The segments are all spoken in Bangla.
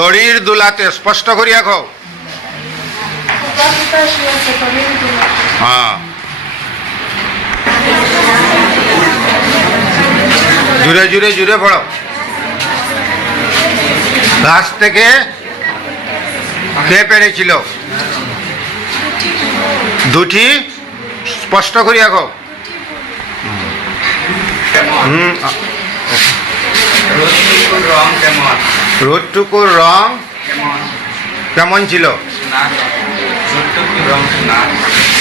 দড়ির দুলাতে স্পষ্ট করিয়া কও। হ্যাঁ, জুড়ে জুড়ে জুড়ে পড়ো। গাছ থেকে কে পেড়েছিল? দুটি স্পষ্ট করিয়া কও। রোদটুকুর রং কেমন ছিল?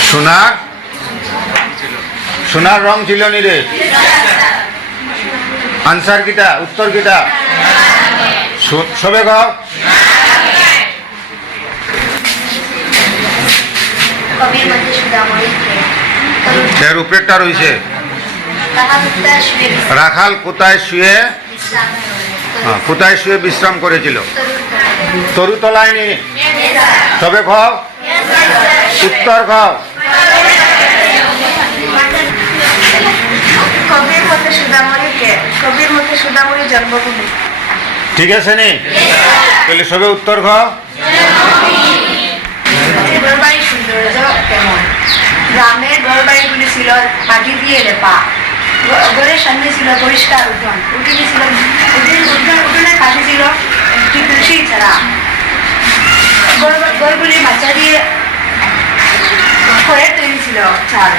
সোনার সোনার রং ছিল নি রে? আনসার কিটা, উত্তর কিটা? সবে গাও। এর উপরেরটা রয়েছে রাখাল কোথায় শুয়ে বিশ্রাম করেছিল? তরুতলায় নি? তবে খাও, উত্তর খাও। ঠিক আছে নি? তাহলে সবে উত্তর খাও। গ্রামের ঘর বাড়িগুলি ছিল মাটি দিয়ে লেপা। ঘরের সামনে ছিল পরিষ্কার উঠোন, উঠোনের পাশে ছিল একটি তুলসী ছাড়া। ঘরগুলি বাচ্চা দিয়ে খড়ের তৈরি ছিল চাল।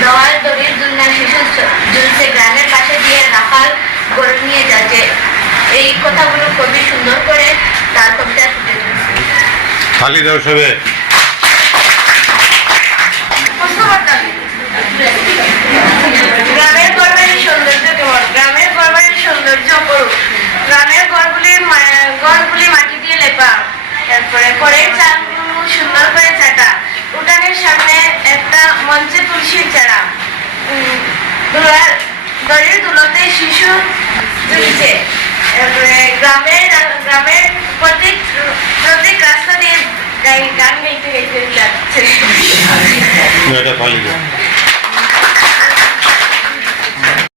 লোহার দড়ির দুলনা শিশু ঝুলছে গ্রামের পাশে দিয়ে রাখাল গরু নিয়ে যাচ্ছে। এই কথাগুলো কবি সুন্দর করে তার কবিতা ফুটে তুলেছে। খালি দাও সবে। গ্রামের ঘরবাড়ির সৌন্দর্য কেমন? গ্রামের ঘরবাড়ির সৌন্দর্য অপরূপ। গ্রামের ঘরগুলি মাটি দিয়ে লেপা, তারপরে খড়ের চালগুলো সুন্দর করে চাটা। উঠানের সামনে একটা মঞ্চে তুলসীর চারা। দড়ির দুলতে শিশু ঝুলছে। তারপরে গ্রামের প্রত্যেক রাস্তা দিয়ে গান গাইতে গাইতে যাচ্ছে।